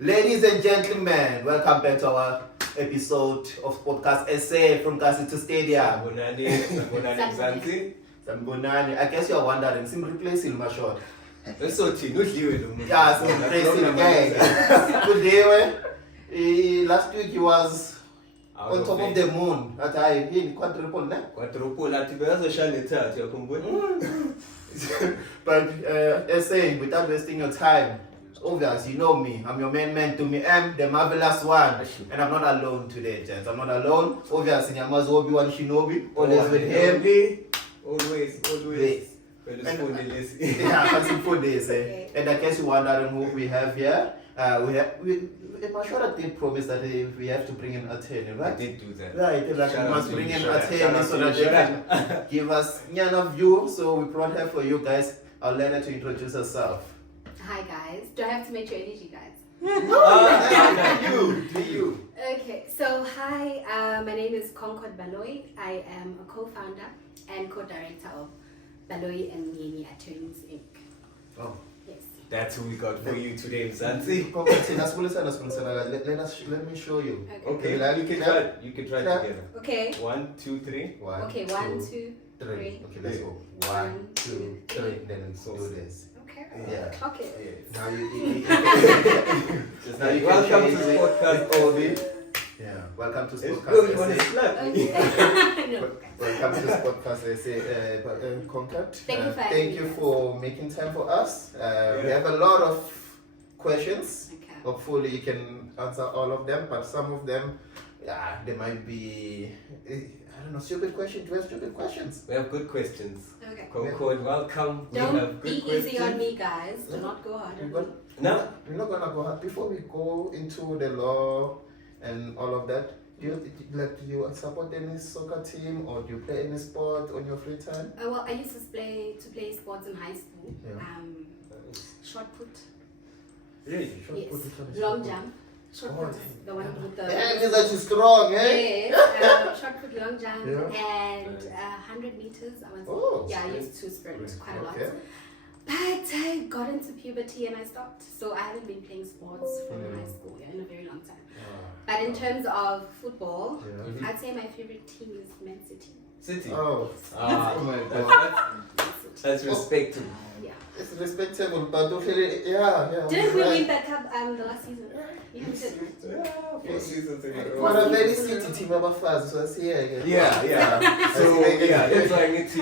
Ladies and gentlemen, welcome back to our episode of SportCastSA from Kasi to Stadium. Sambonani. I guess you're wondering, sim replacing my shot. That's so cheap. No here. Yeah, sim replacing gang. Good day, last week he was on top of the moon. At I in quadruple, ne? Quadruple. At the Shanita, but saying without wasting your time. Obvious, you know me. I'm your main Dumi M, the marvelous one. And I'm not alone today, gents. I'm not alone. Obviously, Nyama's Obi-Wan Shinobi. Always with him. Always. Yeah, for this. And I guess you're wondering who we have here. I'm sure they promised that we have to bring in attorney, right? I did do that. Right, like we must bring in attorney so that they can give us Nyana view. So we brought her for you guys. I'll let her to introduce herself. Hi guys. Do I have to make your energy, guys? To you. Okay, so hi, my name is Baloyi. I am a co-founder and co-director of Baloyi Myeni Attorneys, Inc. Oh. Yes. That's who we got for you today, Sandton. Let me show you. Okay, you can try together. Okay. 1, 2, 3. Okay, 1, 2, 3. Okay, let's go. 1, 2, 3. Then let's do this. Okay. Yeah. Okay. Now you Welcome to Podcast Obi. Yeah. Welcome to You want to SportCastSA. slap me? No. Welcome to SportCastSA Contact. Thank you for making time for us. We have a lot of questions. Okay. Hopefully you can answer all of them, but some of them, they might be, I don't know, stupid questions. Do you have stupid questions? We have good questions. Okay. Concord, welcome. We have Don't good be questions. easy on me, guys. Do not go hard on me. No. We're not gonna go hard. Before we go into the law and all of that, do you support any soccer team or do you play any sport on your free time? Well, I used to play sports in high school. Yeah. Shot put. Really? Yes. Long jump. Short put is the one with the. Yeah, that you're strong, eh? Yes. Short put, long jump, Yeah. and 100 meters. I used to sprint quite a lot. Okay. But I got into puberty and I stopped. So I haven't been playing sports from high school in a very long time. But in terms of football, I'd say my favorite team is Man City. City. Oh. Oh my God. That's respectable. Yeah. It's respectable, but don't feel it. Yeah. Didn't we win that cup the last season? Yeah, we did. Four seasons ago. What a very City team of fans, so I see again. Yeah. So that's why I need to.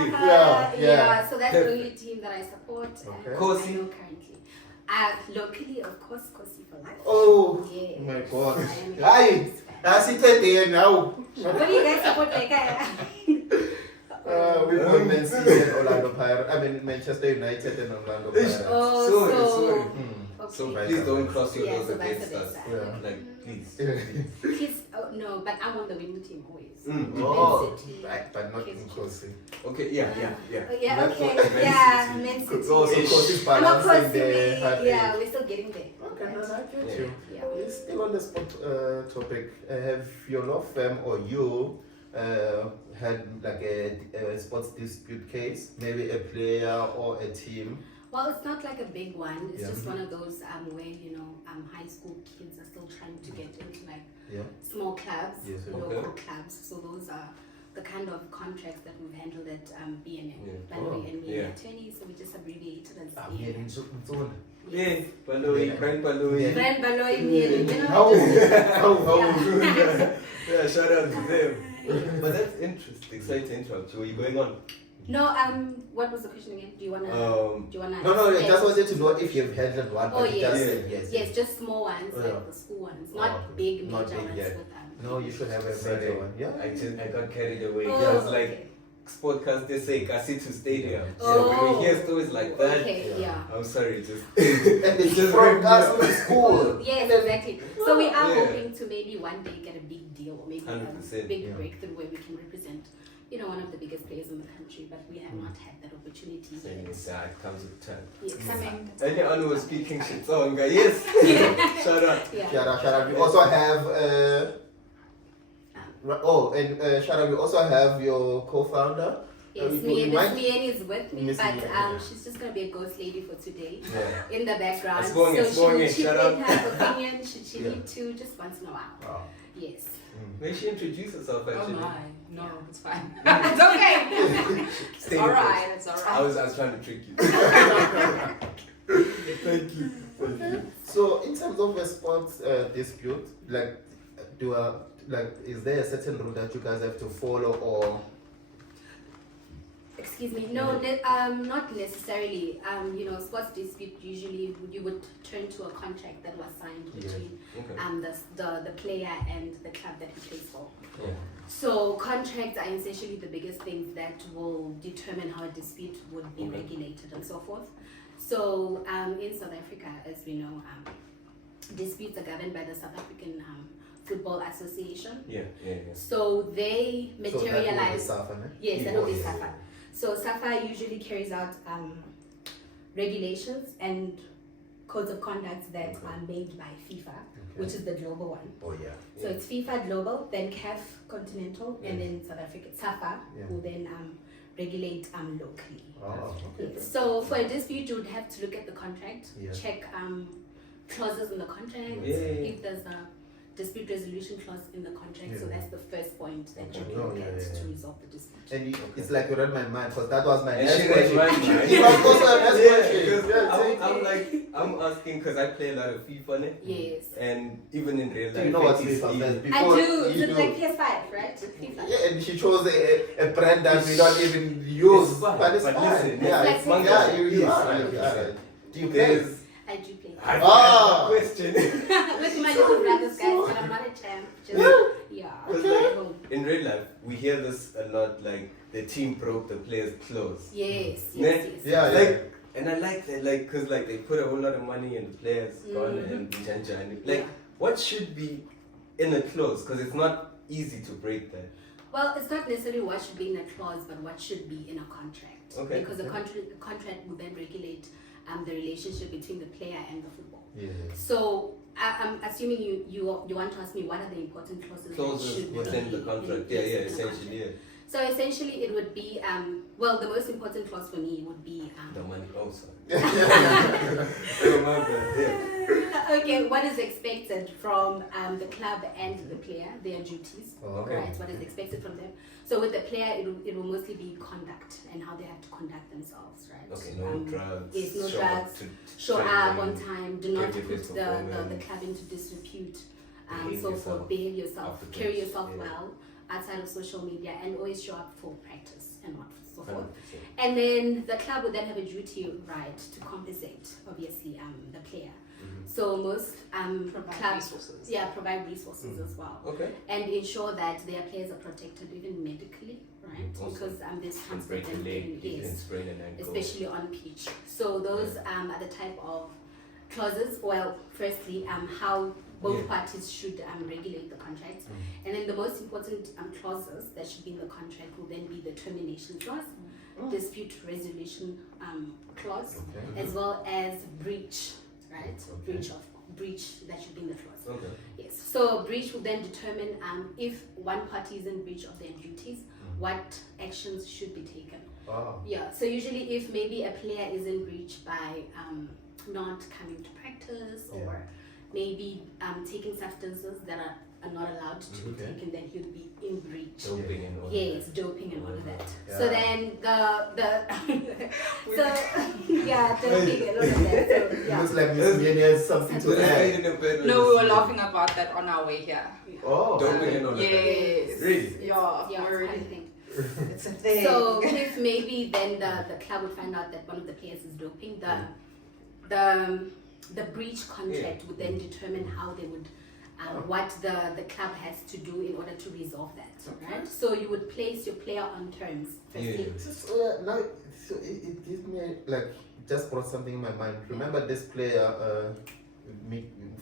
Yeah, so that's the only team that I support. Okay. Kosi? I know currently. Locally, of course, Kosi for life. Oh Yeah. my God. I am a Hi. Kosi fan. That's it there now. What do you guys support, like? We've got Man City and Orlando Pirates. I mean Manchester United and Orlando Pirates. Oh, Sorry. Okay. So please don't cross your Yeah, nose so vice against us. versa. Yeah. Like, please. Kids, no, but I'm on the winning team always. Oh, Man City. right, but not in Kids. Kosi. Okay, yeah. Yeah, That's okay. what I meant. Yeah, Man City. Also, Kosi is I'm not balancing the Kosi. heart Yeah, rate. we're still getting there. Okay, no, I get you. Yeah. Still on the sport topic, have your law firm or you had like a sports dispute case, maybe a player or a team? Well, it's not like a big one. It's Yeah. just one of those where high school kids are still trying to get into like Yeah. small clubs, Yes, local clubs. So those are the kind of contracts that we've handled at BNN, Baloyi Myeni Attorneys. So we just abbreviated as BNN. Yeah, Baloyi, Brand Baloyi. Brand Baloyi Myeni. How? Yeah, shout out to them. But that's interesting. Sorry to interrupt you. Were you going on? No, what was the question again? Do you wanna? No, I just wanted to know if you've handled one. Oh but you yes. just said yes. Yes, just small ones, Yeah. like the school ones, not big major Not big ones yet. with No, you should have a Sorry. major one. Yeah. I got carried away. Oh, I was okay. like, SportCastSA, Kasi to Stadium. Oh. So when we hear stories like that, Okay, yeah. I'm sorry, just And they Just from bring us me to school. Yes, exactly. So we are Yeah. hoping to maybe one day get a big deal or maybe 100%, a big yeah. breakthrough where we can represent, one of the biggest players in the country, but we have not had that opportunity saying yet. that comes with time. Yes. Coming. Anyone who was speaking shit song, yes. Shout out. Yeah. Shout out. We also have shout out. We also have your co-founder Yes, Miss Miss Myeni is with me, Miss but Myeni, yeah. she's just gonna be a ghost lady for today Yeah. in the background. It's going in, so it's going she in, will chip shut in up. her opinion should she Yeah. need to, just once in a while. Wow. Yes. May she introduce herself Oh actually? my, no, it's fine. It's okay. Stay All with us. right, it's all I right. was trying to trick you. Thank you. So, in terms of a sports dispute, like, is there a certain rule that you guys have to follow, or? Excuse me. No, not necessarily. Sports dispute usually you would turn to a contract that was signed between Okay. the player and the club that he plays for. Yeah. So contracts are essentially the biggest things that will determine how a dispute would be regulated and so forth. So in South Africa, as we know, disputes are governed by the South African Football Association. Yeah. So they materialize. So that will be SAFA, ne? Yes, that will be Yeah. SAFA. So SAFA usually carries out regulations and codes of conduct that are made by FIFA, which is the global one. Oh yeah. So it's FIFA global, then CAF continental, and then South Africa SAFA, who then regulate locally. Oh, okay. Yes. So for a dispute, you would have to look at the contract, Yeah. check clauses in the contract, Yeah. if there's a dispute resolution clause in the contract. So Yeah. that's the first point that you Okay. can Oh, look yeah, at yeah, to yeah. resolve the dispute. And it's like you read my mind, because that was my And next she read question. my mind. It was also a next Yeah, question. because I'm asking because I play a lot of FIFA, ne? Yes. And even in real Do life, you know what's it is FIFA? easy. First? I Before do. you It's do. like PS5, right? FIFA. Yeah, and she chose a brand that we don't even use, It's fine, but it's but fine. listen, Yeah, it's it's like yeah, you Yes, are. right. You are. Do you play? There's I do play. I Ah. have a question. With my little brothers, guys, but I'm not a champ. Just, yeah. Because in real life, we hear this a lot, like the team broke the player's clothes. Yes, Ne? yes, yes. Yeah, Like, and I like that, like, cause like they put a whole lot of money in the players gone and like, Yeah. what should be in a clause? Cause it's not easy to break that. Well, it's not necessarily what should be in a clause, but what should be in a contract. Okay. Because a contract will then regulate the relationship between the player and the football. Yes. So I'm assuming you want to ask me what are the important clauses that Clauses should within be the contract. in Yeah, the essentially, contract. So essentially, it would be the most important clause for me would be The money. Oh, sorry. Oh, my bad. Yeah. okay, what is expected from the club and the player, their duties, Okay. right? What is expected from them. So with the player, it will mostly be conduct and how they have to conduct themselves, right? Okay, no drugs. Yes, no show drugs. up to Show up training, on time. Do not give your put best the performance. club into disrepute. Behave So yourself for behave yourself, after carry things, yourself yeah. well outside of social media, and always show up for practice and what so forth. 100%. And then the club would then have a duty, right, to compensate, obviously, the player. So most Provide clubs, resources. provide resources as well, Okay. and ensure that their players are protected, even medically, right? Also, Because there's You can times break a when leg, you can yes, sprain an ankle. especially on pitch. So those are the type of clauses. Well, firstly, how both Yeah. parties should regulate the contract, and then the most important clauses that should be in the contract will then be the termination clause, dispute resolution clause, Okay. as well as breach, right? Okay. Breach that should be in the clause. Okay. Yes. So breach will then determine if one party is in breach of their duties, what actions should be taken. Oh. Yeah. So usually, if maybe a player is in breach by not coming to practice or maybe taking substances that are not allowed to be Okay. taken, then he'll be in breach. Doping and all Yes, doping and all of that. Yeah. So then doping and all of that. So, It yeah. looks like Miss Myeni has something to add. No, we were laughing about that on our way here. Oh. Doping and all of that. Yes. Really? Yeah, Yeah, we're it's quite a thing. it's a thing. So if maybe then the club would find out that one of the players is doping, the breach contract would then determine how they would what the club has to do in order to resolve that, right? So you would place your player on terms. Firstly. So, now, it gives me like just brought something in my mind. Remember this player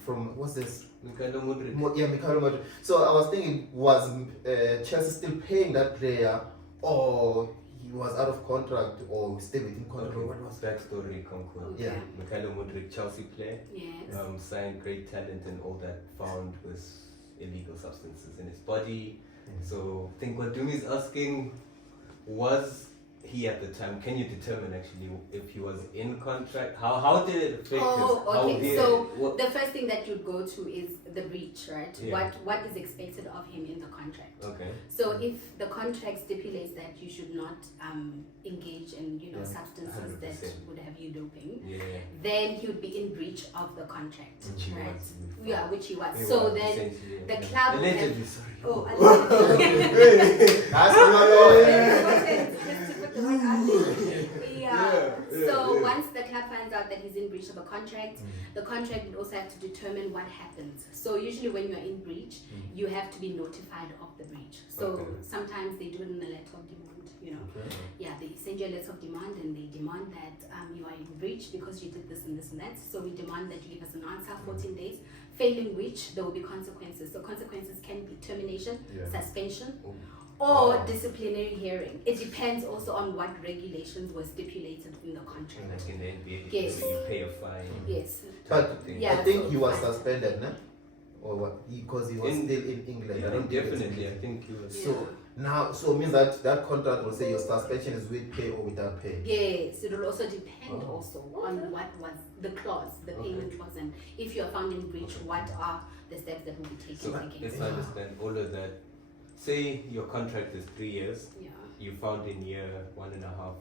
from what's this? Mikhailo Mudryk. Mikhailo Mudryk. So I was thinking, was Chelsea still paying that player, or he was out of contract, or still within contract? What was that? Backstory, Concord. Yeah. Mikhailo Mudryk, Chelsea player, Yes. signed great talent and all that, found with illegal substances in his body. So I think what Dumi is asking, was he at the time, can you determine actually if he was in contract? How did it affect Oh, his? okay. So the first thing that you'd go to is the breach, right? Yeah. What is expected of him in the contract. Okay. So if the contract stipulates that you should not engage in, substances 100%. that would have you doping, Yeah. then he would be in breach of the contract, Which he right? was before. Yeah, which he was. He So was then essentially, the yeah. club would have- Allegedly, sorry. Oh, allegedly. That's my lord. Just to put the word out there. Yeah. So yeah. once the club finds out that he's in breach of a contract, the contract would also have to determine what happens. So usually when you're in breach, you have to be notified of the breach. So Okay. sometimes they do it in a letter of demand, Okay. Yeah, they send you a letter of demand and they demand that you are in breach because you did this and this and that. So we demand that you give us an answer 14 days, failing which there will be consequences. So consequences can be termination, suspension, or disciplinary hearing. It depends also on what regulations were stipulated in the contract. Like in the NBA, Yes. where you pay a fine. Yes. But Yeah, I think so he was fine. suspended, no? Or what? Because he was still in England. I don't think it's- Definitely, I think he was. So now, so it means that that contract will say your suspension is with pay or without pay. Yes, it will also depend also on what was the clause, the payment clause, and if you are found in breach, what are the steps that will be taken So against let's you. understand all of that. Say your contract is 3 years, Yeah. you found in year 1.5.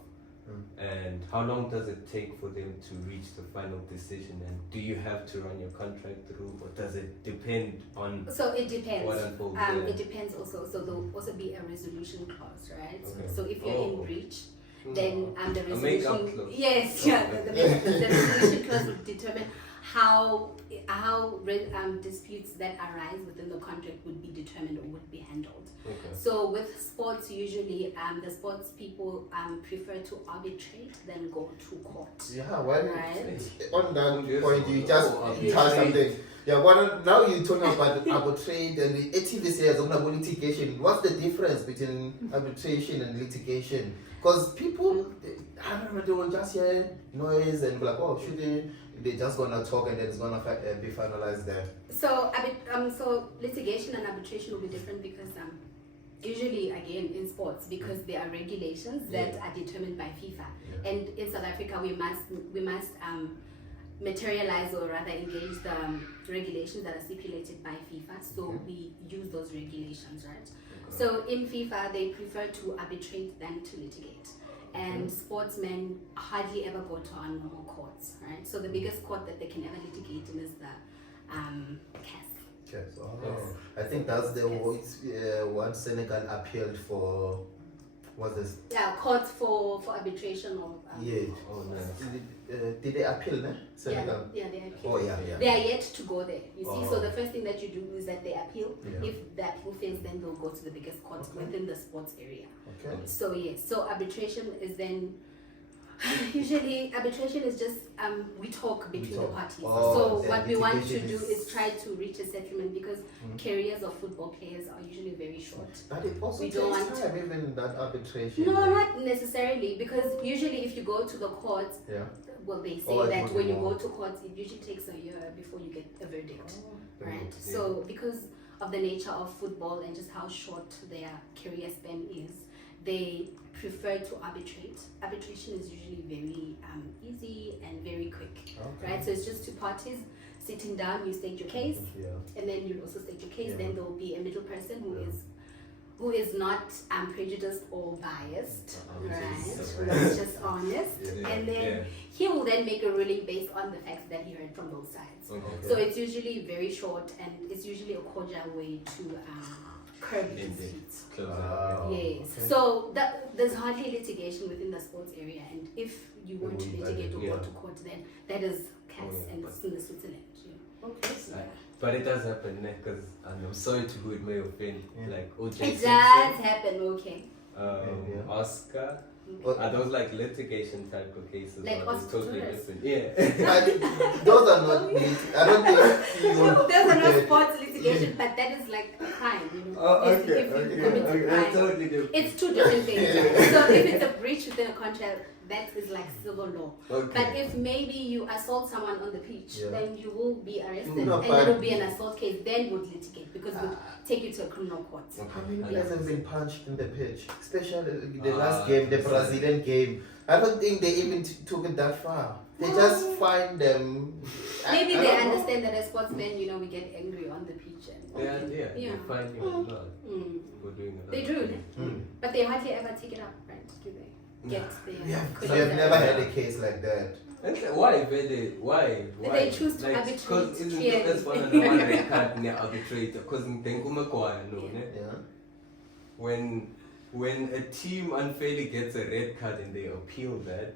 And how long does it take for them to reach the final decision? And do you have to run your contract through, or does it depend on So it depends. what unfolds there? It depends also. So there will also be a resolution clause, right? Okay. So if you're in breach, Hmm. then the A make-up resolution. clause. Yes, yeah. The resolution clause will determine how disputes that arise within the contract would be determined or would be handled. Okay. So with sports, usually the sports people prefer to arbitrate than go to court. Yeah, well, Right. on that Yes. point, you just touched something. Yeah, now you're talking about arbitration and the activist here is about litigation. What's the difference between arbitration and litigation? Because people, I don't know, they will just hear noise and be like, oh, should they're just gonna talk and then it's gonna be finalized there. So so litigation and arbitration will be different because usually again in sports because there are regulations that are determined by FIFA, and in South Africa we must materialize or rather engage the regulations that are stipulated by FIFA. So we use those regulations, right? So in FIFA they prefer to arbitrate than to litigate. And sportsmen hardly ever go to our normal courts, right? So the biggest court that they can ever litigate in is the CAS. Yes. Oh. I think that's the one Senegal appealed for. What's this? Yeah, court for arbitration or Yeah. Oh, nice. Did they appeal, ne? Senegal. yeah, they appeal. Oh yeah. They are yet to go there. You see, so Oh. the first thing that you do is that they appeal. Yeah. If the appeal fails, then they'll go to the biggest court within the sports area. Okay. So yes, so arbitration is then usually arbitration is just we talk between the parties. Oh, so the what we want to litigation do is- is try to reach a settlement because careers of football players are usually very short. But it also We takes don't want time, even that arbitration. No, not necessarily, because usually if you go to the courts, Yeah. well, they say Oh, it that would when be you more. go to court, it usually takes a year before you get a verdict, right? Yeah. So because of the nature of football and just how short their career span is, they prefer to arbitrate. Arbitration is usually very easy and very quick, right? So it's just two parties sitting down, you state your case, Yeah. and then you also state your case. Yeah. Then there will be a middle person who is not prejudiced or biased, right? Who's just honest, and then he will then make a ruling based on the facts that he heard from both sides. Okay. So it's usually very short, and it's usually a cordial way to curb Indeed. disputes. Close Wow. Yes. Okay. So there's hardly litigation within the sports area, and if you want to litigate or go Yeah. to court, then that is CAS Yeah, and but- it's in the Switzerland. Okay. But it does happen, because I'm sorry to who it may offend, like O.J. It Simpson, does happen, okay. Yeah. Oscar. Well, Are those like litigation type of cases? Like or are those totally Oscars? different? Yeah. those are not. I don't think you would. There's no sports litigation, but that is like a crime, you know. Oh, If you commit a crime, Totally different. it's two different things. So if it's a breach within a contract, that is like civil law. Okay. But if maybe you assault someone on the pitch, then you will be arrested, No, and but- it will be an assault case. Then would litigate because we'll take you to a criminal court. How many Okay. players have been punched in the pitch? Especially the last game, the Brazilian game. I don't think they even took it that far. They just find them. Maybe I they don't know. understand that as sportsmen, we get angry on the pitch. And, Yeah, Yeah. they find you a lot Mm. for doing a lot. They of do, things. but they hardly ever take it up, right? Do they? Get their So you've never had a case like that. And why? Why? They choose to arbitrate Because isn't clearly. it that's one of the one red card near arbitrator? Because in Tenkumakwaya, no, ne? Yeah. When a team unfairly gets a red card and they appeal that,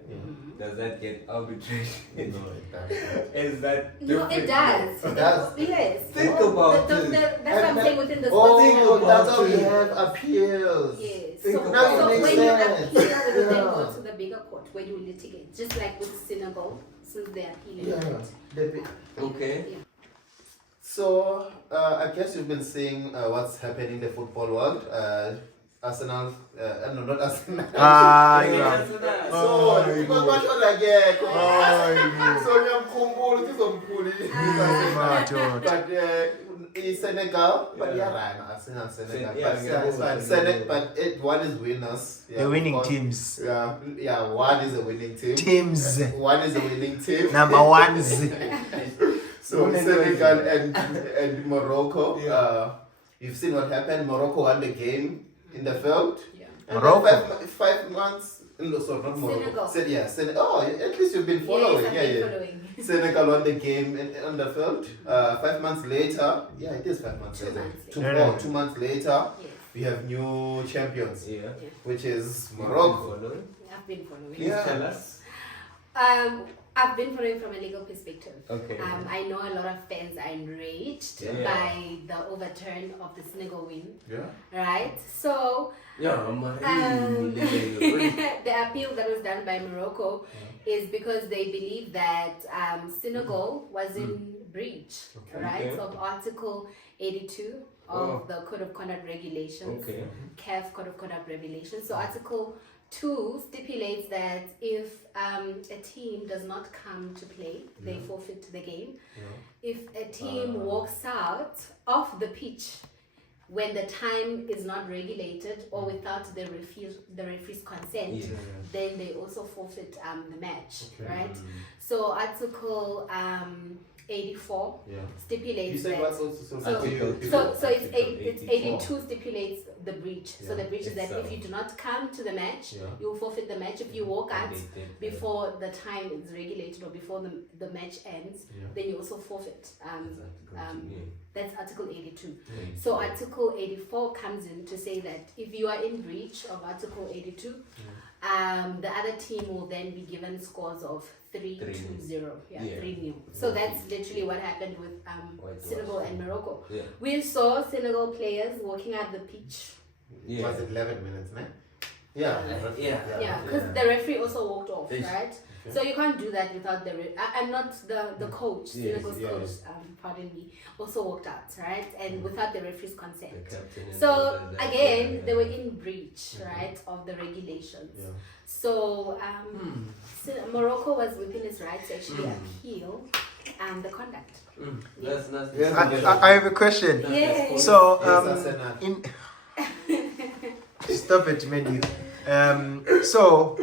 does that get arbitration? No, it doesn't. Is that No, it different? does. It does. Yes. Think about it. That's what I'm saying within the Oh, sports. that's how we have appeals. Yes. Think So, about so it. when Makes you sense. appeal, it will then Yeah. go to the bigger court where you litigate, just like with Senegal, since they're appealing. Yeah. it. Okay. Yeah. So, I guess you've been seeing what's happening in the football world. Arsenal, no, not Arsenal. So, because much like so ngiyamkhumbula ukuthi izomkhulu but Senegal, but Arsenal, Senegal, but one is winners. Yeah, The winning of course. teams. Yeah, one is a winning team. Teams. One is a winning team. Number ones. So Senegal and Morocco. You've seen what happened. Morocco won the game in the field. Yeah. And Morocco? then 5 months. No, sorry, not Morocco. Senegal. Oh, at least you've been following. Yes, I've been following. Senegal won the game on the field. 5 months later. Yeah, it is 5 months 2 later. months Two, later. 2 months later, Yes. we have new champions, Yeah. which is Morocco. I've been following. Yeah. Tell us. I've been following from a legal perspective. Okay. I know a lot of fans are enraged Yeah. by the overturn of the Senegal win, Yeah. right? So Yeah, the appeal that was done by Morocco is because they believe that Senegal was in breach, right, Okay. of Article 82 of the Code of Conduct Regulations, Okay. CAF Code of Conduct Regulations. So Article 2 stipulates that if a team does not come to play, they forfeit the game. If a team walks out of the pitch when the time is not regulated or without the referee's consent, then they also forfeit the match, right? So Article 84 stipulates You say that. what's also So it's 84. 82 stipulates the breach. So the breach is that It's, if you do not come to the match, Yeah. you will forfeit the match. If you walk out They did, before the time is regulated or before the match ends, then you also forfeit. That's Article 82. So Article 84 comes in to say that if you are in breach of Article 82, the other team will then be given scores of 3-0. Yeah, Yeah. 3-0. So that's literally what happened with Senegal and Morocco. Yeah. We saw Senegal players walking out the pitch. Yeah. Was it 11 minutes, man? Yeah. Yeah, because the referee also walked off, right? So you can't do that without the and not the coach, Yes, Senegal's yeah. coach, pardon me, also walked out, right? And without the referee's consent. The captain and So all that, again, yeah. they were in breach, right, of the regulations. Yeah. So Morocco was within its rights to actually appeal the conduct. That's not. Yes, I have a question. Yes. So, Yes, Arsenal. in stop it, menu. So,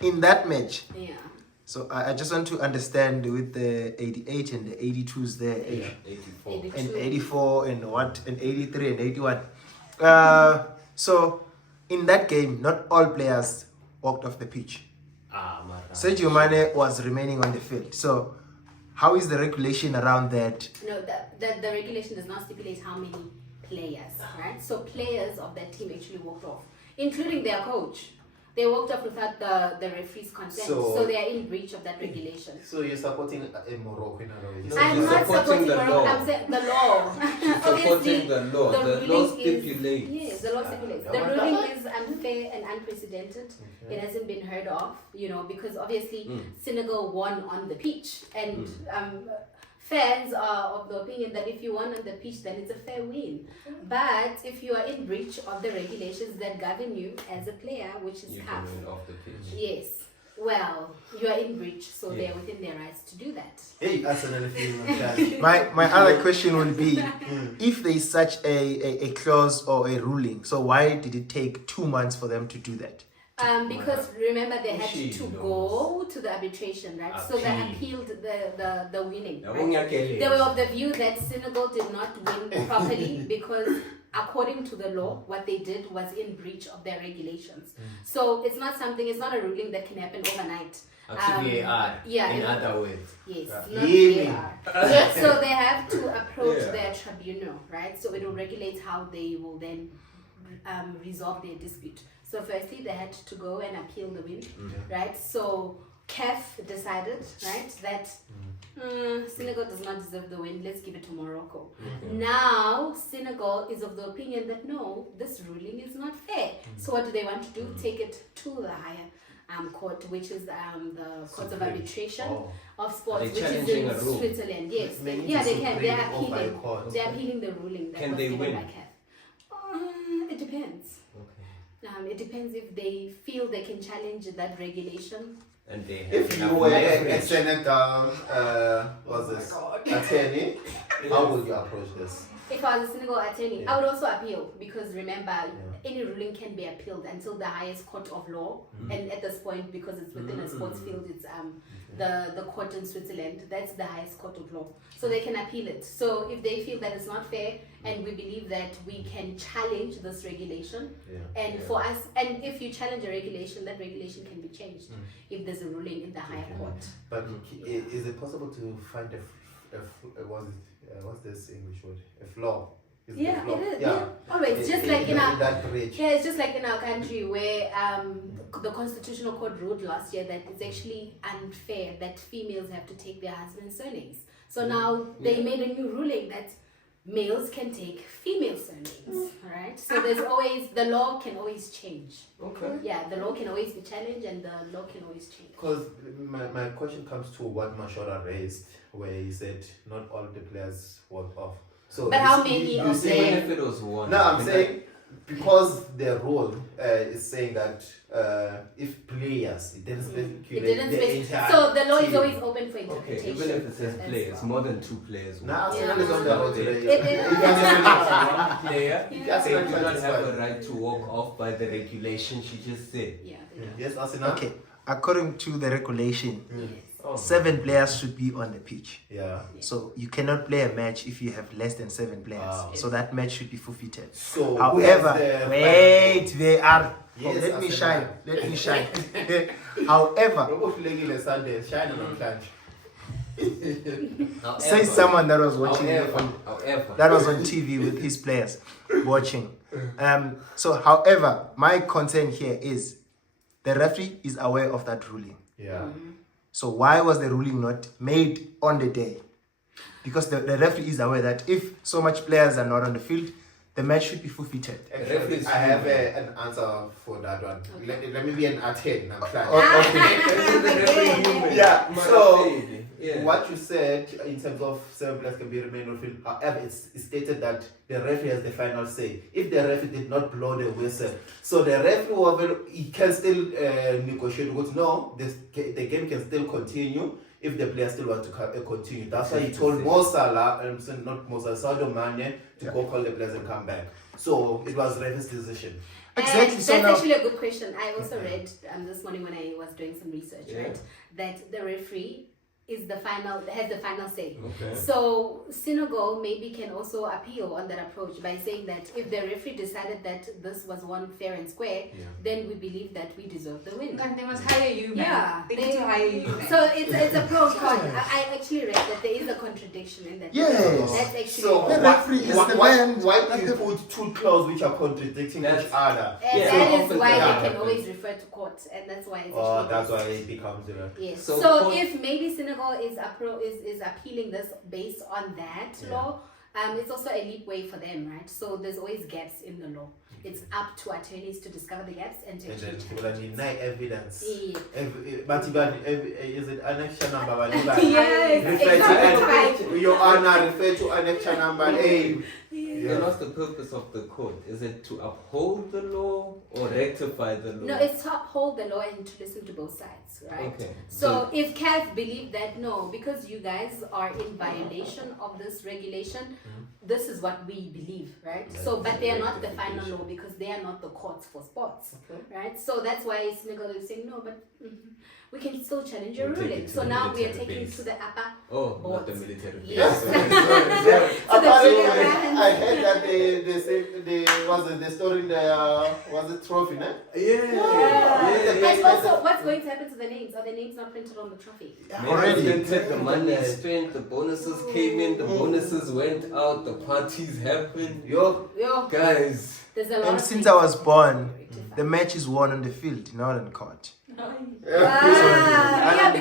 in that match, Yeah. so I just want to understand with the 88 and the 82s there, 84. 82. and 84 and what, and 83 and 81. So, in that game, not all players walked off the pitch. Sergio Mane was remaining on the field. So, how is the regulation around that? No, the regulation does not stipulate how many players, right? So players of that team actually walked off, including their coach. They walked off without the referee's consent, so they are in breach of that regulation. So you're supporting a Morocco in a way? No, I'm you're not supporting supporting the Morocco, law. I'm saying the law. Supporting the law. The law ruling is- stipulates. Yes, the law stipulates. The ruling is unfair and unprecedented. It hasn't been heard of, because obviously Senegal won on the pitch, and fans are of the opinion that if you won on the pitch, then it's a fair win. But if you are in breach of the regulations that govern you as a player, which is You CAF, can win off the pitch. yes. Well, you are in breach, so they are within their rights to do that. Hey, Arsenal feeling My other question will be, if there is such a clause or a ruling, so why did it take 2 months for them to do that? Because remember they had She to knows. go to the arbitration, right? So they Appeal. appealed the winning. Yeah, Right? They were of the view that Senegal did not win properly because according to the law, what they did was in breach of their regulations. So it's not a ruling that can happen overnight. VAR, yeah, in other words. Yes, Yeah. not Yeah. VAR. So they have to approach Yeah. their tribunal, right? So it will regulate how they will then resolve their dispute. So firstly, they had to go and appeal the win, right? So CAF decided, right, that Senegal does not deserve the win. Let's give it to Morocco. Now Senegal is of the opinion that no, this ruling is not fair. So what do they want to do? Take it to the higher court, which is the Court of Arbitration of Sports, Are they which is challenging a in rule? Switzerland. Yes, Maybe yeah, they to can. They are Supreme or by appealing. court. They are appealing the ruling that Can was they given win? by CAF. It depends. Okay. It depends if they feel they can challenge that regulation. And they have If you enough were a leverage. Senegal, what's this, attorney, how would you approach this? If I was a Senegal attorney, Yeah. I would also appeal because remember, any ruling can be appealed until the highest court of law. And at this point, because it's within a sports field, it's the court in Switzerland. That's the highest court of law, so they can appeal it. So if they feel that it's not fair, and we believe that we can challenge this regulation, and for us, and if you challenge a regulation, that regulation can be changed if there's a ruling in the higher court. But is it possible to find what's this English word? A flaw? Is it a Yeah, flaw? it is. Yeah, always. Just like in our that bridge. Yeah, it's just like in our country where the Constitutional Court ruled last year that it's actually unfair that females have to take their husband's surnames. So now they made a new ruling that males can take female surnames, right? So there's always, the law can always change. Okay. Yeah, the law can always be challenged and the law can always change. Because my question comes to what Mashora raised, where he said not all the players were off. So But how many you of see, Even them? if it was one. No, I'm saying because the rule is saying that if players, it didn't specifically It didn't the specify. entire So the law is team. always open for Okay, interpretation. even if it says as players, well. more than 2 players. Nah, one. Arsenal is on the road today. It is. player, Yes, they yes, do not yes, have yes. a right to walk off by the regulation she just said. Yeah, they do. Yes, Arsenal. Okay, according to the regulation, Yes. Oh. 7 players should be on the pitch. Yeah. So you cannot play a match if you have less than 7 players. Wow. So that match should be forfeited. So who However, has the wait, they are. Yes, let me Arsenal. shine. Let me shine. However, Robo playing the Sunday, shine on clutch. say someone that was watching However. that was on TV with his players watching. So, however, my concern here is the referee is aware of that ruling. Yeah. So why was the ruling not made on the day? Because the referee is aware that if so much players are not on the field, the match should be forfeited. Actually, referee's I have human. an answer for that one. Let me be an attorney. I'm trying. Okay. Yeah, so Yeah. what you said in terms of 7 players can be remain on field, however, it's stated that the referee has the final say. If the referee did not blow the whistle, so the referee he can still negotiate with no, the game can still continue if the players still want to continue. That's why he told Mo Salah, not Mo Salah, Sadio Mane to go call the players and come back. So it was referee's decision. Exactly. And So that's now, actually a good question. I also read this morning when I was doing some research, right, that the referee has the final say. Okay. So Senegal maybe can also appeal on that approach by saying that if the referee decided that this was one fair and square, then we believe that we deserve the win. God, they must hire you, man. Yeah, They need to hire you, man. So it's a pro and con. I actually read that there is a contradiction in that. Yes. That's actually So The referee is the man. why do you put 2 clauses which are contradicting each other? and Yeah. that is Often why that they can happens. always refer to court, and that's why it's Oh, actually that's why it becomes Yes. So So, court- if maybe Senegal is appealing this based on that law, it's also a leap way for them, right? So there's always gaps in the law. It's up to attorneys to discover the gaps and to and then actually people are challenge deny evidence. it. But is it annexure number? Yes, Refer to exactly. Your Honor, refer to annexure number 8. Then what's the purpose of the court? Is it to uphold the law or rectify the law? No, it's to uphold the law and to listen to both sides, right? Okay. So if CAF believe that no, because you guys are in violation of this regulation, this is what we believe, right? So, but they are not the final law because they are not the courts for sports, right? So that's why Senegal is saying no, but we can still challenge your We'll take ruling. it to So the now we are military taking base. to the upper. Oh, not the boards. military base. Yes. Apparently, bigger I heard that they said they storing the trophy, no? And also, what's going to happen to the names? Are the names not printed on the trophy? Already, the money is spent, the bonuses came in, the bonuses went out, the parties happened. Yo, Guys. There's a lot And of since things I was to born, rectify. the match is won on the field, not on court. Yeah,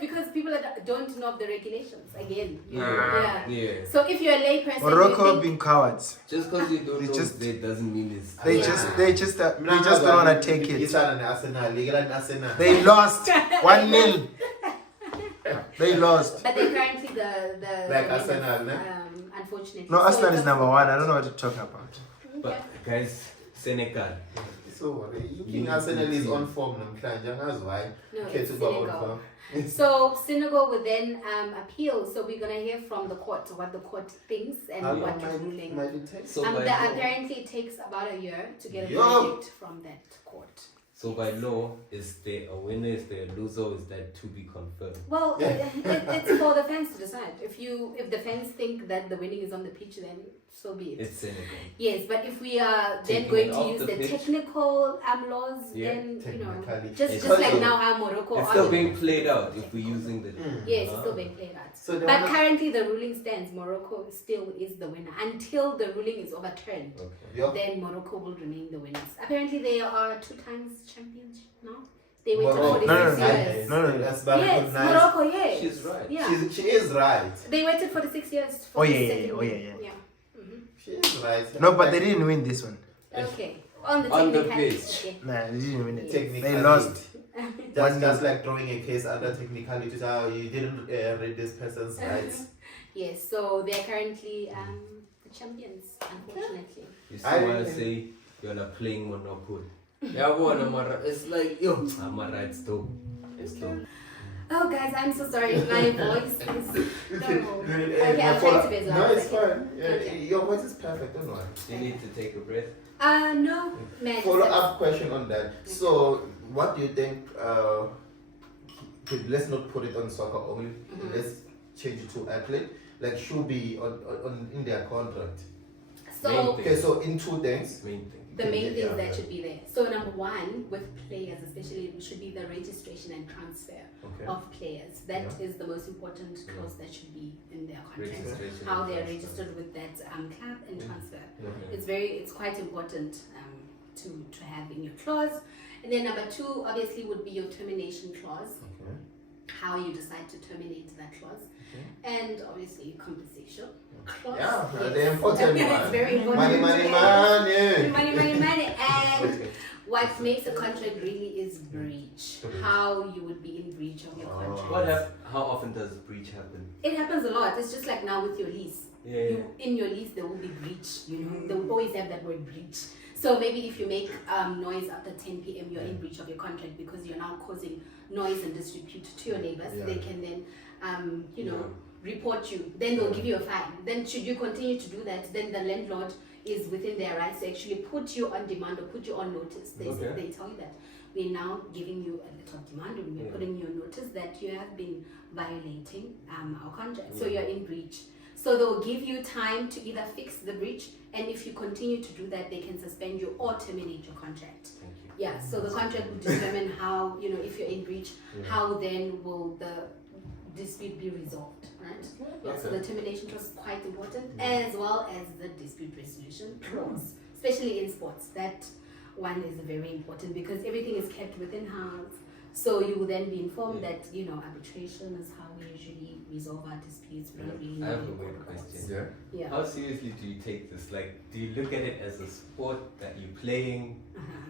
because people don't know of the regulations again. Yeah. So if you're a layperson, Morocco you think, being cowards. Just because you don't It's know just- it doesn't mean it's... They just don't want to take it. They lost 1-0. They lost. but they're currently the Like the Arsenal, winners, no? unfortunately. No, So Arsenal it's is number 1. I don't know what you're talking about. But guys, Senegal. So, King Arsenal is on form namhlanje why? No, it's Senegal. So Senegal will then appeal. So we're gonna hear from the court what the court thinks and what the ruling. So by law, Apparently it takes about a year to get a Yo. verdict from that court. so by law, is there a winner, is there a loser, or is that to be confirmed? Well, it's for the fans to decide. If the fans think that the winning is on the pitch, then so be it. It's Senegal. Yes, but if we are then Taking going it to off use the the pitch? technical laws, Yeah, then technically. just It's like also- now how Morocco It's still are. being played out if we're using the... Yes, it's still being played out. So they But wanna- currently the ruling stands. Morocco still is the winner until the ruling is overturned. Okay. Yo. Then Morocco will remain the winners. Apparently they are 2 times champions now. They waited Morocco. 46 No, years. no. That's very Yes, good, nice. Morocco, yes. She's right. Yeah. She is right. They waited 46 years for Oh, the yeah, second yeah, win. yeah. She is right. No, but they didn't win this one. Okay. On the On the technicalities, pitch. okay. Nah, they didn't win it. Technically. They lost. Just like throwing a case under technicality. How you didn't read this person's rights. Yes, so they're currently the champions, unfortunately. You see I why I really- say you're not playing Monopoly? Yeah, it's like, yo, I'm a right though. It's dope. Oh, guys, I'm so sorry. My voice is terrible. Okay, I'll try Follow- to be as No, loud as it's I can. fine. Okay. Your voice is perfect, don't worry. You need to take a breath. No, man. Follow up question on that. So, what do you think? Let's not put it on soccer only. Let's change it to athlete. Like, should be on in their contract. So, Okay, so in 2 things. Main thing. the main things Yeah. that should be there. So, number 1, with players, especially, it should be the registration and transfer Okay. of players. That Yeah. is the most important clause that should be in their contract. Registration How and they are transfer. registered with that club and transfer. Okay. It's quite important to have in your clause. And then number 2 obviously would be your termination clause. Okay. How you decide to terminate that clause. And obviously compensation clause. Yeah, Yes. the important It's one. very important. Money, money, Money, money. money, money. And what makes a contract really is breach. How you would be in breach of your contract. How often does breach happen? It happens a lot. It's just like now with your lease. Yeah. In your lease, there will be breach. They will always have that word breach. So maybe if you make noise after 10 p.m., you're in breach of your contract because you're now causing noise and disrepute to your neighbors. Yeah. They can then, report you. Then they'll give you a fine. Then should you continue to do that, then the landlord is within their rights to actually put you on demand or put you on notice. They tell you that we're now giving you a little demand and we're putting you on notice that you have been violating our contract. So you're in breach. So they'll give you time to either fix the breach, and if you continue to do that, they can suspend you or terminate your contract. Thank you. Yeah, so the contract will determine how, if you're in breach, how then will the dispute be resolved, right? Yeah, so the termination clause is quite important, as well as the dispute resolution clause, especially in sports. That one is very important because everything is kept within house. So you will then be informed that, arbitration is how we usually resolve our disputes. We don't really I have need a weird courts. question. Yeah. How seriously do you take this? Like, do you look at it as a sport that you're playing?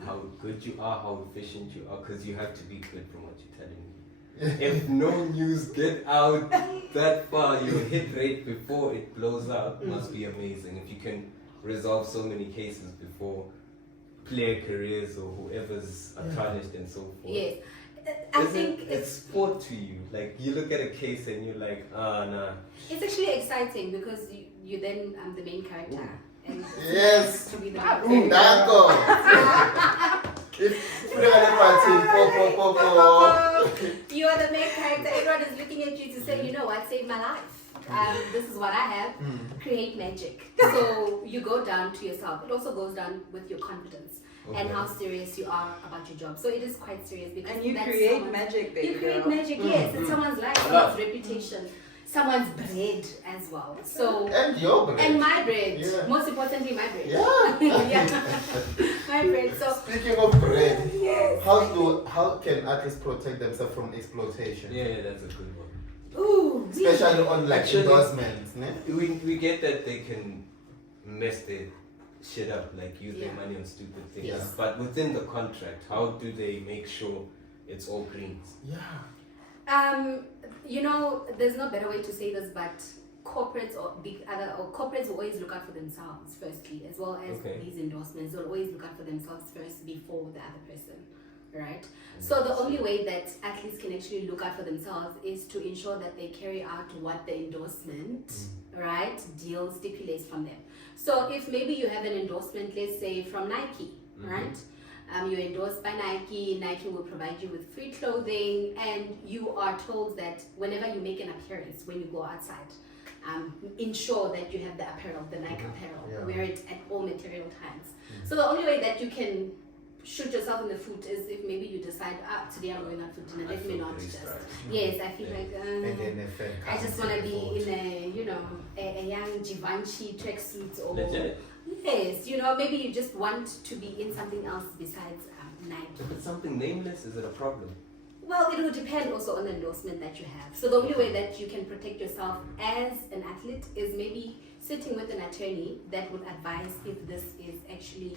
How good you are, how efficient you are? Because you have to be good from what you're telling me. If no news get out that far, your hit rate before it blows out must be amazing. If you can resolve so many cases before player careers or whoever's tarnished and so forth. Yes. I think it's sport to you. Like you look at a case and you're like, nah. It's actually exciting because you then the main character. Ooh. And Yes. to be the Danko. You are the main character. Everyone is looking at you to say, you know what, save my life. This is what I have. Create magic. So you go down to yourself. It also goes down with your confidence and how serious you are about your job. So it is quite serious because And you that's create magic there. You create magic, yes. It's someone's life, someone's reputation, someone's bread as well. So And your bread. and my bread. Yeah. Most importantly, my bread. Yeah. Yeah. My bread. So Speaking of bread, yes. how can athletes protect themselves from exploitation? Yeah, that's a good one. Ooh, Especially on like Actually, endorsements, ne? We get that they can mess their shit up, like use their money on stupid things. Yeah. But within the contract, how do they make sure it's all green? Yeah. You know, there's no better way to say this, but corporates or corporates will always look out for themselves firstly, as well as these endorsements. They'll always look out for themselves first before the other person, right? So the only way that athletes can actually look out for themselves is to ensure that they carry out what the endorsement, right, deal stipulates from them. So if maybe you have an endorsement, let's say from Nike, right? You're endorsed by Nike. Nike will provide you with free clothing, and you are told that whenever you make an appearance, when you go outside, ensure that you have the apparel, the Nike apparel, wear it at all material times. So the only way that you can shoot yourself in the foot is if maybe you decide, today I'm going out for dinner, let me not just. Yes, I feel like I just want to be in a young Givenchy tracksuit or Legit. yes, maybe you just want to be in something else besides Nike. If it's something nameless, is it a problem? Well, it will depend also on the endorsement that you have. So the only way that you can protect yourself as an athlete is maybe sitting with an attorney that would advise if this is actually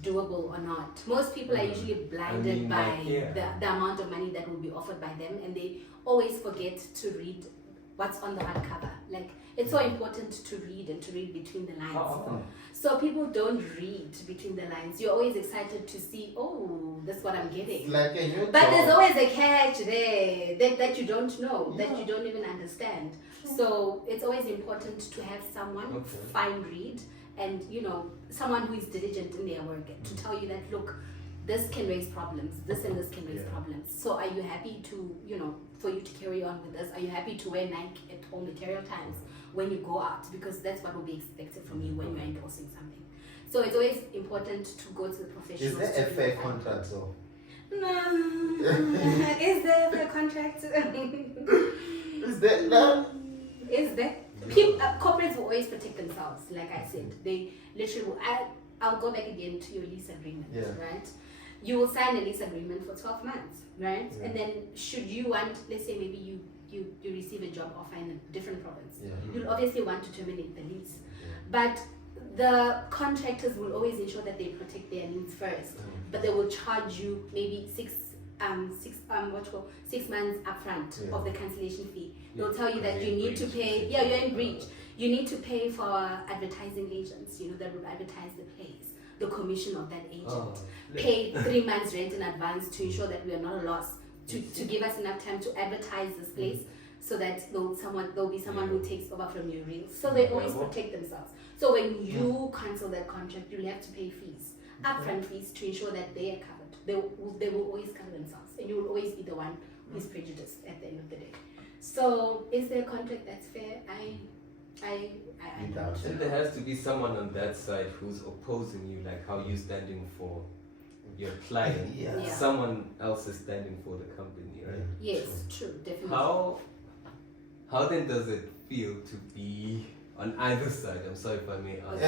doable or not. Most people are usually blinded by the amount of money that will be offered by them, and they always forget to read what's on the hardcover. Like, it's so important to read and to read between the lines. So people don't read between the lines. You're always excited to see, oh, that's what I'm getting. Like a new But there's always a catch there that you don't know, that you don't even understand. So it's always important to have someone fine read and someone who is diligent in their work to tell you that, look, this can raise problems, this and this can raise problems. So are you happy to, for you to carry on with this? Are you happy to wear Nike at all material times when you go out? Because that's what will be expected from you when you're endorsing something. So it's always important to go to the professionals. Is there a fair contract though? No. Is there a fair contract? Is there no? Is there? Corporates will always protect themselves, like I said. They literally will. I'll go back again to your lease agreement, right? You will sign a lease agreement for 12 months, right? Yeah. And then should you want, let's say maybe you receive a job offer in a different province, you'll obviously want to terminate the lease. But the contractors will always ensure that they protect their needs first, but they will charge you maybe 6 months upfront of the cancellation fee. They'll tell you that you need to pay. Yeah, you're in breach. You need to pay for advertising agents. That will advertise the place, the commission of that agent. Pay 3 months rent in advance to ensure that we are not a loss. To give us enough time to advertise this place, so that there'll be someone who takes over from your rings. So they always protect themselves. So when you cancel that contract, you'll have to pay fees, upfront fees, to ensure that they are covered. They will always cover themselves, and you will always be the one who is prejudiced at the end of the day. So is there a contract that's fair? I don't think there has to be someone on that side who's opposing you, like how you're standing for your client. Someone else is standing for the company, right? Yes, true, definitely. How then does it feel to be on either side? I'm sorry if I may ask.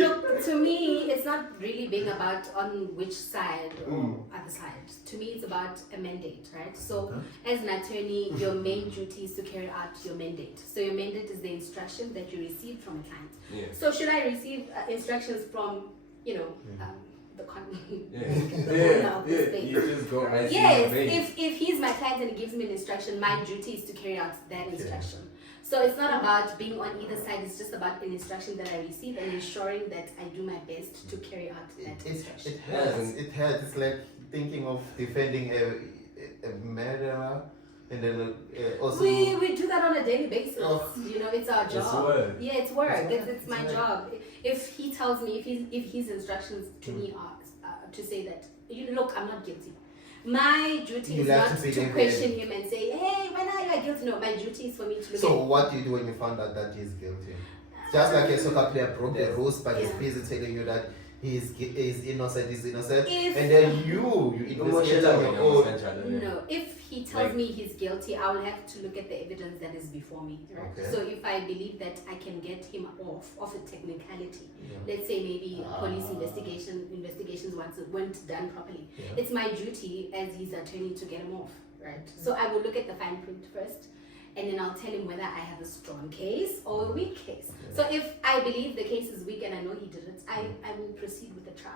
Look, to me, it's not really being about on which side or other side. To me, it's about a mandate, right? So, as an attorney, your main duty is to carry out your mandate. So, your mandate is the instruction that you receive from a client. Yeah. So, should I receive instructions from, the company? You just go. Yes, if he's my client and he gives me an instruction, my duty is to carry out that instruction. So it's not about being on either side, it's just about an instruction that I receive and ensuring that I do my best to carry out that instruction. It hurts. It's like thinking of defending a murderer, and then also. We do that on a daily basis. Oh. You know, it's our job. It's work. Yeah, it's work. It's my job. If he tells me, if his instructions to me are to say that, look, I'm not guilty. My duty is not to question him and say, hey, when are you guilty? No, my duty is for me to look So what do you do when you found out that he's guilty? Just like a soccer player broke the rules, but he's busy telling you that he's innocent, and then you investigate on your own. No, if he tells me he's guilty, I will have to look at the evidence that is before me, right? Okay. So if I believe that I can get him off a technicality, let's say maybe police investigations weren't done properly, it's my duty as his attorney to get him off, right? So I will look at the fine print first, and then I'll tell him whether I have a strong case or a weak case. So if I believe the case is weak and I know he did it, I will proceed with the trial.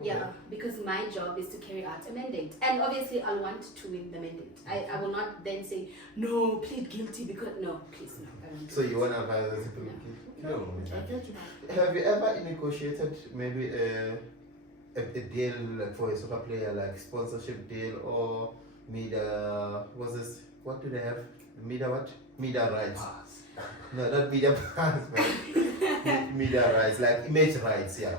Yeah, because my job is to carry out a mandate. And obviously I want to win the mandate. I will not then say, no, plead guilty because, no, please, no. I won't do So it. you want to advise us people? No. I told you that. Have you ever negotiated maybe a deal like for a soccer player, like sponsorship deal or media? What's this? What do they have? Media what? Media rights. No, not media pass. Media rights, like image rights. Yeah.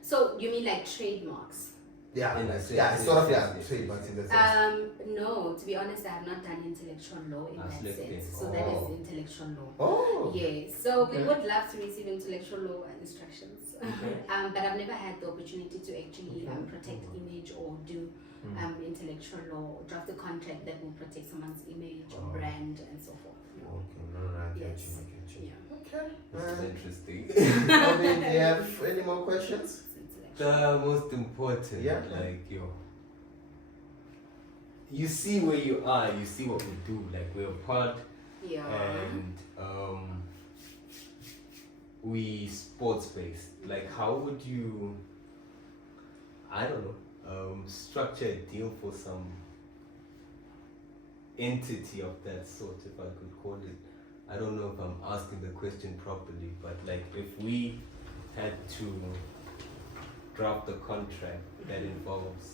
So you mean like trademarks? Yeah. In a sense, Yeah. Sort of. Yeah. yes. Trademarks in the sense. No, to be honest, I have not done intellectual law in that Absolutely. sense. So that is intellectual law. Oh. Yeah, so we would love to receive intellectual law instructions, but I've never had the opportunity to actually protect image or do intellectual law, draft a contract that will protect someone's image or brand and so forth. No. Okay. No, I get Yes. you. Yeah. Okay. This is interesting. Do you have any more questions? It's intellectual. The most important, Yeah. like you see where you are, you see what we do, like we're part Yeah. and we sports based. Like how would you, I don't know, structure a deal for some entity of that sort, if I could call it? I don't know if I'm asking the question properly, but like if we had to draft a contract that involves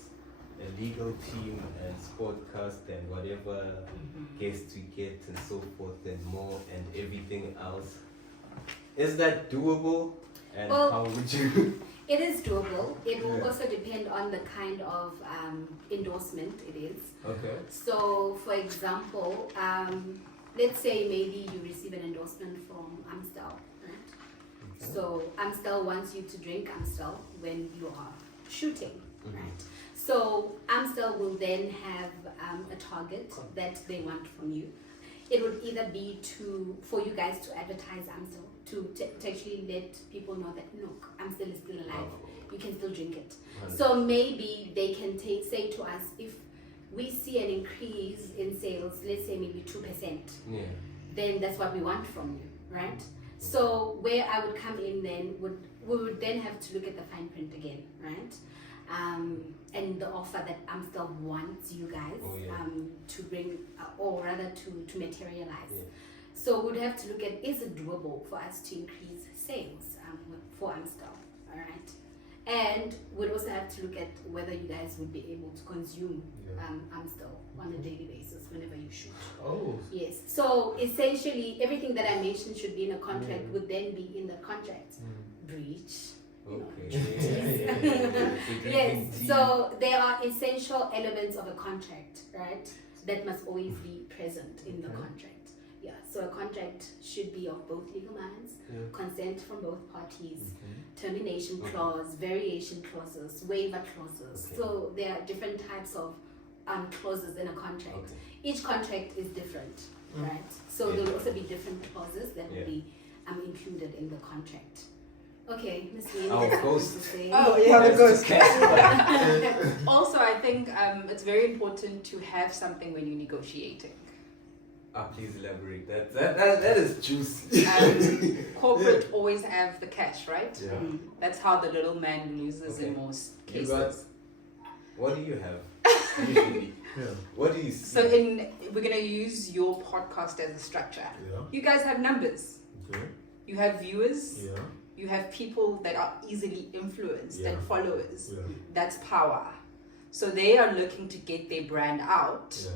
a legal team and sportcast and whatever guests we get and so forth and more and everything else, is that doable? And Well, how would you? It is doable. It will also depend on the kind of endorsement it is. Okay. So, for example, let's say maybe you receive an endorsement from Amstel, right? So Amstel wants you to drink Amstel when you are shooting, right? So Amstel will then have a target that they want from you. It would either be for you guys to advertise Amstel, to actually let people know that, look, Amstel is still alive, you can still drink it. So maybe they can say to us, if we see an increase in sales, let's say maybe 2%, then that's what we want from you, right? So where I would come in then, we would then have to look at the fine print again, right? And the offer that Amstel wants you guys to bring, or rather to materialize. So we'd have to look at, is it doable for us to increase sales for Amstel, all right? And we'd also have to look at whether you guys would be able to consume Amstel on a daily basis whenever you shoot. Oh. Yes. So essentially, everything that I mentioned should be in a contract would then be in the contract. Breach. Okay. Yes. So there are essential elements of a contract, right? That must always be present in the contract. Yeah. So a contract should be of both legal minds, consent from both parties, termination clause, variation clauses, waiver clauses. So there are different types of clauses in a contract. Each contract is different, right? So there will also be different clauses that will be included in the contract. Okay, Ms. Myeni, Our that's ghost. what to say. Oh, yeah, the ghost. Casper. Also, I think it's very important to have something when you're negotiating. Please elaborate. That is juicy. Corporate always have the cash, right? Yeah. That's how the little man loses in most cases. What do you have? Usually. Yeah. What do you see? So we're gonna use your podcast as a structure. Yeah. You guys have numbers. Okay. You have viewers. Yeah. You have people that are easily influenced Yeah. and followers. Yeah. That's power. So they are looking to get their brand out. Yeah.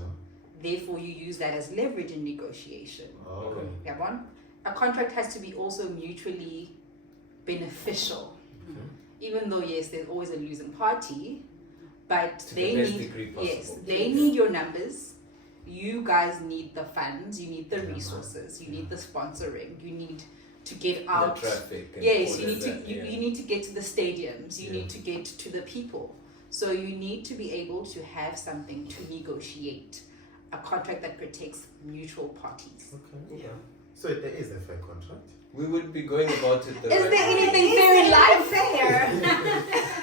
Therefore, you use that as leverage in negotiation. Okay. Yeah, one. A contract has to be also mutually beneficial. Okay. Even though yes, there's always a losing party, but To they the best need degree possible. yes, they need your numbers. You guys need the funds. You need the Yeah. resources. You need the sponsoring. You need to get The out. traffic. And Yes, all you of need to that, you need to get to the stadiums. You Yeah. need to get to the people. So you need to be able to have something to negotiate, a contract that protects neutral parties. Okay. Yeah. So there is a fair contract. We would be going about it the Is right there way. anything very life fair?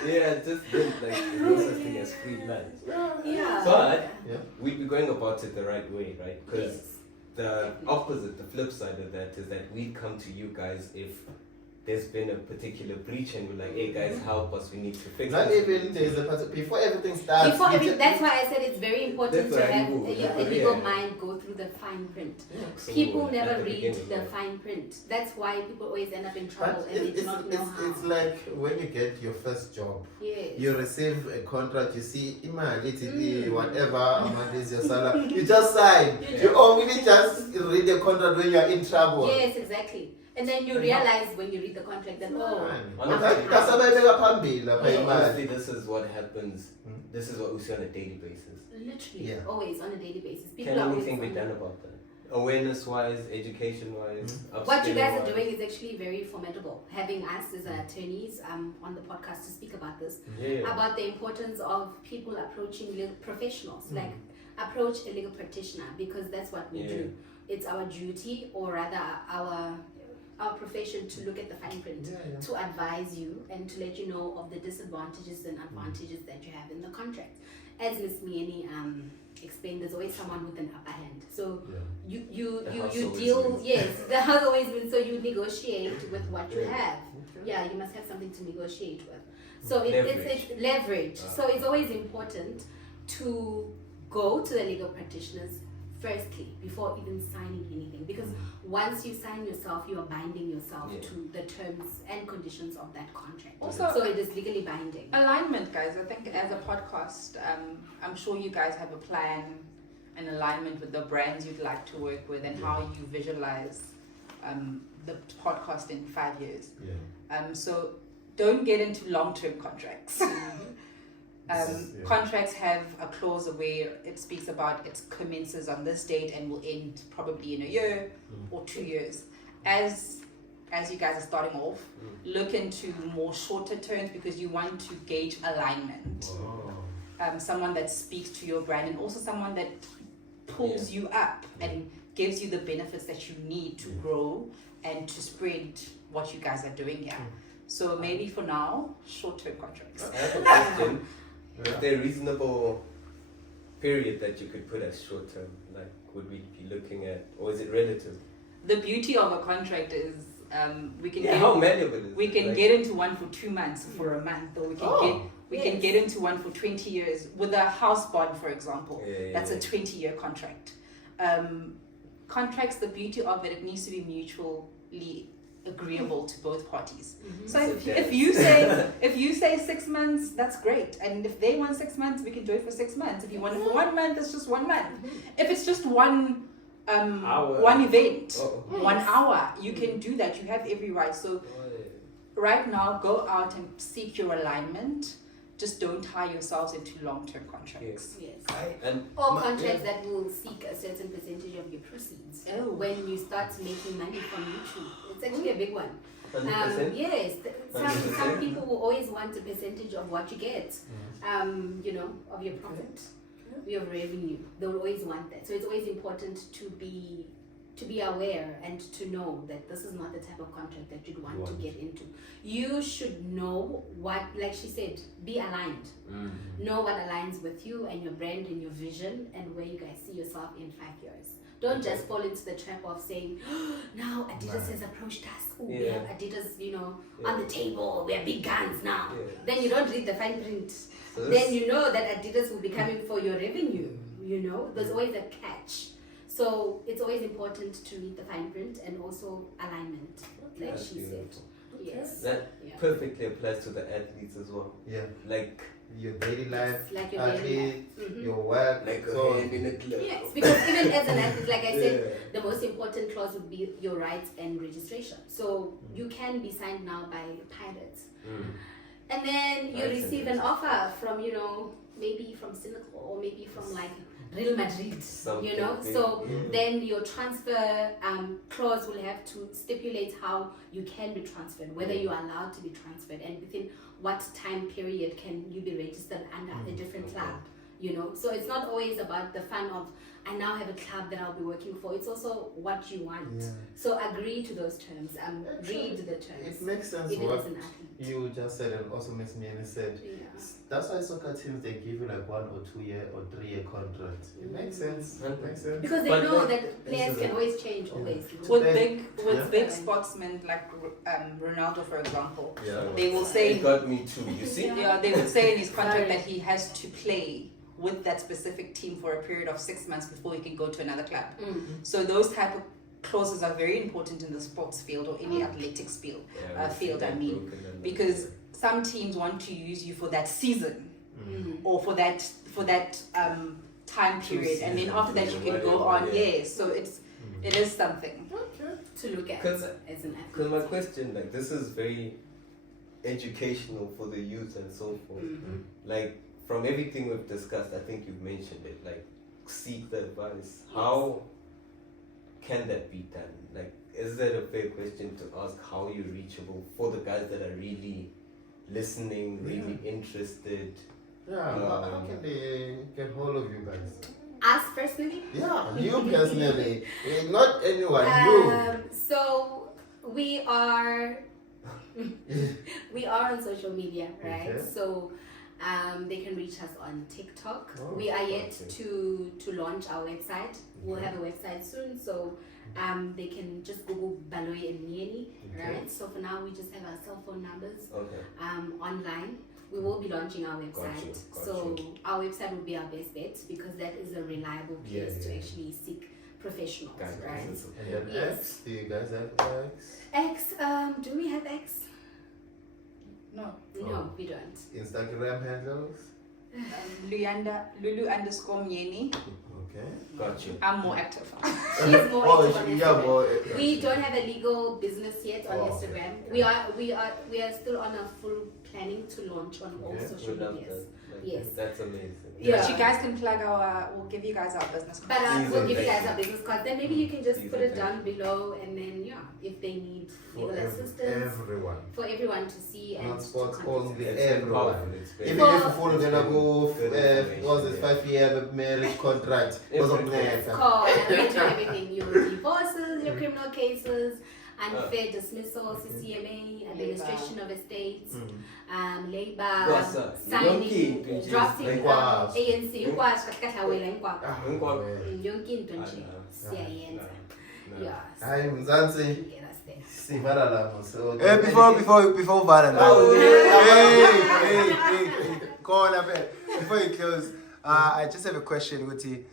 Yeah, just think like there's no such thing as free lunch. Yeah. But Yeah. we'd be going about it the right way, right? Because Yes. the opposite, the flip side of that is that we come to you guys if there's been a particular breach and we're like, hey guys, help us, we need to fix Not this. even there's a before everything starts. Before you every, just- that's why I said it's very important That's to what I have knew. a legal Yeah. mind go through the fine print. So People at never the read beginning, the yeah. fine print. That's why people always end up in trouble But and they do not know how. it's like when you get your first job, Yes. you receive a contract, you see, whatever amount is your salary, you just sign. Yeah. You only just read the contract when you are in trouble. Yes, exactly. And then you realize when you read the contract that, oh, Honestly, That's why I make a pambi, la pay honestly, imali. this is what happens. This is what we see on a daily basis. literally, Yeah. always on a daily basis. People Can are always anything be on done it. about that? Awareness-wise, education-wise, What you guys are upskilling-wise? doing is actually very formidable. Having us as attorneys on the podcast to speak about this, Yeah. about the importance of people approaching legal professionals, like approach a legal practitioner, because that's what we Yeah. do. It's our duty, or rather our profession, to look at the fine print, to advise you and to let you know of the disadvantages and advantages that you have in the contract. As Ms. Myeni explained, there's always someone with an upper hand. So you The house you always deal, wins. yes, the house always wins. So you negotiate with what you have. Yeah, you must have something to negotiate with. So it's leverage. So it's always important to go to the legal practitioners firstly before even signing anything, because once you sign yourself, you are binding yourself to the terms and conditions of that contract. Also, so it is legally binding. alignment, guys. I think as a podcast, I'm sure you guys have a plan, an alignment with the brands you'd like to work with, and how you visualize the podcast in 5 years. So don't get into long-term contracts. Contracts have a clause where it speaks about it commences on this date and will end probably in a year or 2 years. As you guys are starting off, look into more shorter terms, because you want to gauge alignment. Someone that speaks to your brand, and also someone that pulls you up and gives you the benefits that you need to grow and to spread what you guys are doing here. So maybe for now, short-term contracts. I have a question. Is there a reasonable period that you could put as short term? Like, would we be looking at, or is it relative? The beauty of a contract is we can how malleable is we it? can Like, get into one for 2 months, for a month, or we can get into one for 20 years with a house bond, for example. That's a 20-year contract. Contracts, the beauty of it needs to be mutually agreeable to both parties. So if you say 6 months, that's great. And if they want 6 months, we can do it for 6 months. If you want it for 1 month, it's just 1 month. If it's just one event, 1 hour, you can do that. You have every right. So right now, go out and seek your alignment. Just don't tie yourselves into long-term contracts. Yes. and Or contracts that will seek a certain percentage of your proceeds. Oh. When you start making money from YouTube, it's actually a big one. 100%? Yes, some 100%? people will always want a percentage of what you get, of your profit, your revenue. They'll always want that. So it's always important to be to be aware and to know that this is not the type of contract that you'd want to get into. You should know what, like she said, be aligned. Know what aligns with you and your brand and your vision and where you guys see yourself in 5 years. Don't just fall into the trap of saying, oh, now Adidas has approached us. Ooh, we have Adidas, on the table. We are big guns now. Then you don't read the fine print. So then you know that Adidas will be coming for your revenue. There's always a catch. So it's always important to read the fine print and also alignment, like she said. Yes. That perfectly applies to the athletes as well. Yeah. Like your daily life, like your athlete, your work, like so a hand in a glove. Yes, because even as an athlete, like I said, the most important clause would be your rights and registration. So you can be signed now by Pirates. And then you receive an offer from, maybe from Senegal or maybe from like Real Madrid, so then your transfer clause will have to stipulate how you can be transferred, whether you are allowed to be transferred, and within what time period can you be registered under a different club, So it's not always about the fun of, I now have a club that I'll be working for. It's also what you want. Yeah. So agree to those terms. Read the terms. It makes sense even what as an athlete. You just said, and also makes me said. That's why soccer teams, they give you like 1 or 2 year or 3 year contracts. It makes sense. It makes sense. Because they know that players can always change, always. With big sportsmen like Ronaldo, for example, they will say. He got me too. You see? Yeah, they would say in his contract that he has to play with that specific team for a period of 6 months before he can go to another club. So those type of clauses are very important in the sports field or any athletics field. Because some teams want to use you for that season or for that time period, and then after that you can go on. So it is something to look at as an athlete. Because my question, like, this is very educational for the youth and so forth. Like, from everything we've discussed, I think you've mentioned it, like, seek the advice. How can that be done? Like, is that a fair question to ask? How you're reachable for the guys that are really listening, really interested? How can they get hold of you guys? Us personally? Yeah, you personally. Not anyone, you. So we are on social media, right? Okay. So they can reach us on TikTok. We are yet to launch our website. We'll have a website soon, so they can just Google Baloyi Myeni, right? So for now, we just have our cell phone numbers online. We will be launching our website. So our website will be our best bet because that is a reliable place to actually seek professionals, right? And then X, do you guys have X? X, do we have X? No, we don't. Instagram handles? Lulu _ Myeni. Okay. Got you. I'm more active. She's more active on more. We don't have a legal business yet on Instagram. We are still on a full planning to launch on all social medias. Yes. That's amazing. But you guys can plug we'll give you guys our business cards. But we'll give you guys our business cards. Then maybe you can just put it down below, and then if they need legal assistance. For everyone to see and not to sports contact only, us. everyone. Even if you follow the 5-year marriage contract, because of that. Call and everything. Your divorces, your criminal cases, unfair dismissal, CCMA, administration of estates, labor, signing, drafting, ANC, ukwazi katika wela inkwabo. Yonke into nje siyayenza. Hayi Mzansi. Sivala lapho. So before Vala. Hey. Go on, before you close, I just have a question, Uti.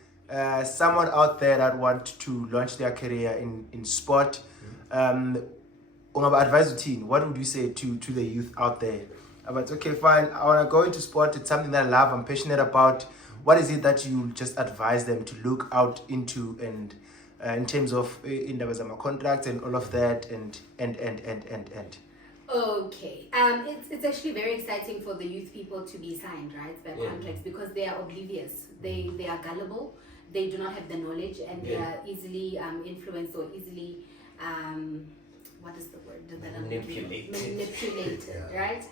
Someone out there that want to launch their career in sport, advise routine. What would you say to the youth out there? But okay, fine, I want to go into sport. It's something that I love, I'm passionate about. What is it that you just advise them to look out into, and in terms of indabazama contracts and all of that, and Okay, it's actually very exciting for the youth people to be signed, right, by contracts, because they are oblivious, they are gullible, they do not have the knowledge, and they are easily influenced or easily what is the word? Manipulated, right?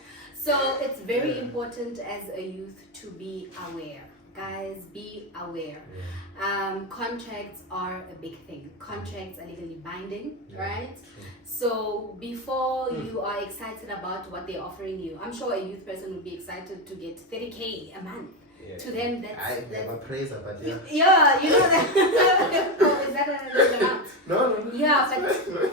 So it's very important as a youth to be aware, guys, be aware. Contracts are a big thing. Contracts are legally binding, right? So before you are excited about what they're offering you, I'm sure a youth person would be excited to get 30K a month. To them, I never praise her, but yeah. Yeah, you know that. Oh, is that an amount? No. Yeah, but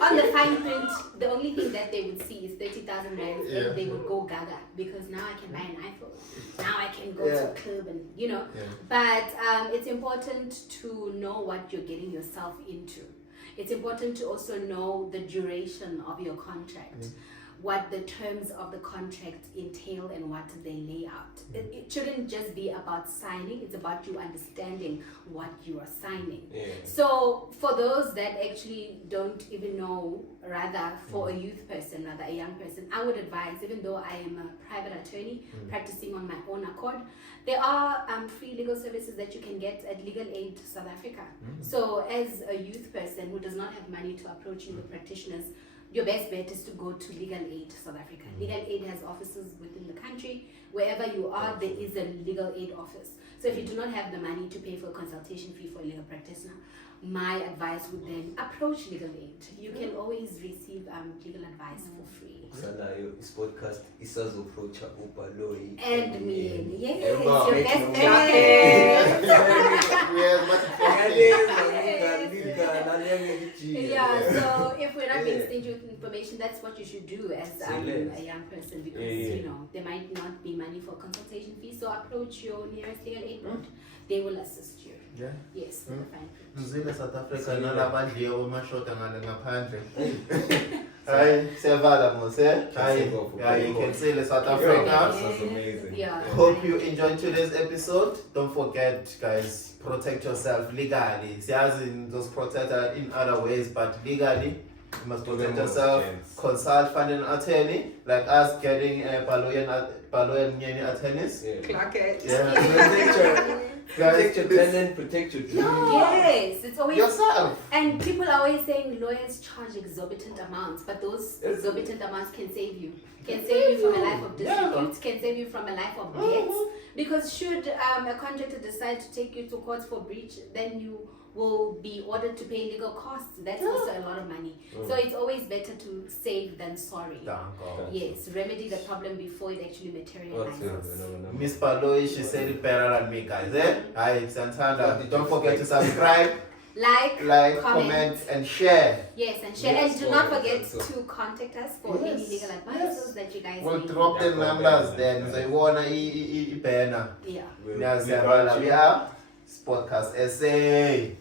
on the fine print, the only thing that they would see is 30,000 rand, and they would go gaga because now I can buy an iPhone. Now I can go to a club and you know. But it's important to know what you're getting yourself into. It's important to also know the duration of your contract. What the terms of the contract entail and what they lay out. It shouldn't just be about signing, it's about you understanding what you are signing. So for those that actually don't even know, rather for a youth person, rather a young person, I would advise, even though I am a private attorney practicing on my own accord, there are free legal services that you can get at Legal Aid South Africa. So as a youth person who does not have money to approach legal practitioners, your best bet is to go to Legal Aid South Africa. Legal Aid has offices within the country. Wherever you are, there is a Legal Aid office. So if you do not have the money to pay for a consultation fee for a legal practitioner, my advice would then approach Legal Aid. You can always receive legal advice for free. Podcast approach Baloyi And me, yes, Emma, your make best no Yeah, so if we're not being stingy with information, that's what you should do as a young person, because you know there might not be money for consultation fees. So approach your nearest legal aid board; they will assist you. Yeah. Yes, with the fine print. Mzile South Africa nalabadliye umashota ngale ngaphandle. Hayi siyavala mose. Hayi ngikensile South Africa. That's amazing. Yeah. Hope you enjoyed today's episode. Don't forget, guys, protect yourself legally. Siyazi those protect in other ways, but legally you must protect yourself. Consult find an attorney like us getting Baloyi Myeni Attorneys. Clock it. Protect your tenant, protect your dream. Yes, it's always yourself. And people are always saying lawyers charge exorbitant amounts, but those exorbitant amounts can save you. Can save you from a life of disputes, can save you from a life of debts. Because should a contractor decide to take you to court for breach, then you will be ordered to pay legal costs. That's also a lot of money. So it's always better to save than sorry. Yes, remedy the problem before it actually materializes. Miss Baloyi, she said it better than me, guys. Hi, Santana. Don't forget to subscribe, like, comment, and share. Yes, and share. And do not forget to contact us for any legal advice that you guys We'll need. drop the numbers then. So you wanna banner. Yeah. We are SportCastSA.